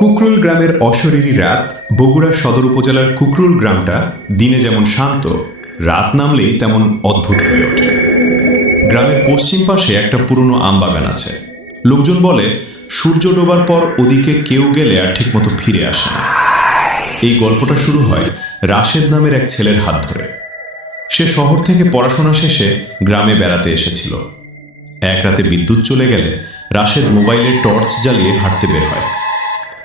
কুকরুল গ্রামের অশরীরী রাত বগুড়া সদর উপজেলার কুকরুল গ্রামটা দিনে যেমন শান্ত, রাত নামলেই তেমন অদ্ভুত হয়ে ওঠে। গ্রামের পশ্চিম পাশে একটা পুরনো আমবাগান আছে। লোকজন বলে, সূর্য ডোবার পর ওদিকে কেউ গেলে আর ঠিকমতো ফিরে আসে না। এই গল্পটা শুরু হয় রাশেদ নামের এক ছেলের হাত ধরে। সে শহর থেকে পড়াশোনা শেষে গ্রামে বেড়াতে এসেছিল। এক রাতে বিদ্যুৎ চলে গেলে রাশেদ মোবাইলের টর্চ জ্বালিয়ে হাঁটতে বের হয়।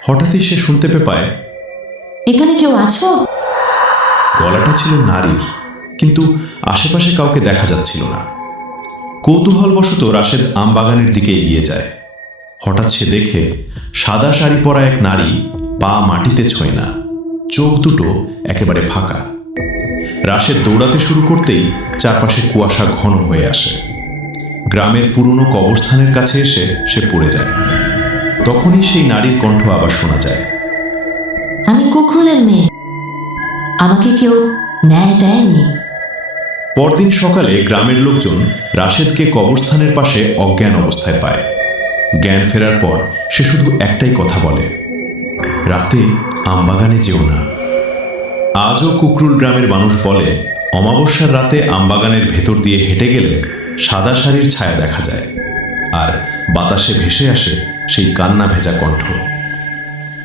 হঠাৎই সে শুনতে পে পায় এখানে কেউ আছো? গলাটা ছিল নারীর কিন্তু আশেপাশে কাউকে দেখা যাচ্ছিল না। কৌতূহলবশত রাশেদ আমবাগানের দিকে এগিয়ে যায়। হঠাৎ সে দেখে সাদা শাড়ি পরা এক নারী পা মাটিতে ছোঁয় না চোখ দুটো একেবারে ফাঁকা। রাশেদ দৌড়াতে শুরু করতেই চারপাশে কুয়াশা ঘন হয়ে আসে। গ্রামের পুরনো কবরস্থানের কাছে এসে সে পড়ে যায়। তখনই সেই নারীর কণ্ঠ আবার শোনা যায়। আমি কুকুরের মেয়ে। আমাকে কেউ ন্যায় দেয়নি। পরদিন সকালে গ্রামের লোকজন রাশেদকে কবরস্থানের পাশে অজ্ঞান অবস্থায় পায়। জ্ঞান ফেরার পর সে শুধু একটাই কথা বলে রাতে আমবাগানে যেও না। আজও কুকরুল গ্রামের মানুষ বলে অমাবস্যার রাতে আমবাগানের ভেতর দিয়ে হেঁটে গেলে সাদা শাড়ির ছায়া দেখা যায়। আর বাতাসে ভেসে আসে সেই কান্না ভেজা কণ্ঠ।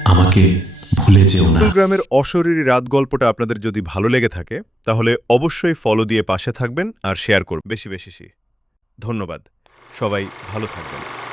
আমাকে ভুলে যেও না। গ্রামের অশরীরী রাত গল্পটা আপনাদের যদি ভালো লেগে থাকে, তাহলে অবশ্যই ফলো দিয়ে পাশে থাকবেন আর শেয়ার করবেন। বেশি বেশি। ধন্যবাদ। সবাই ভালো থাকবেন।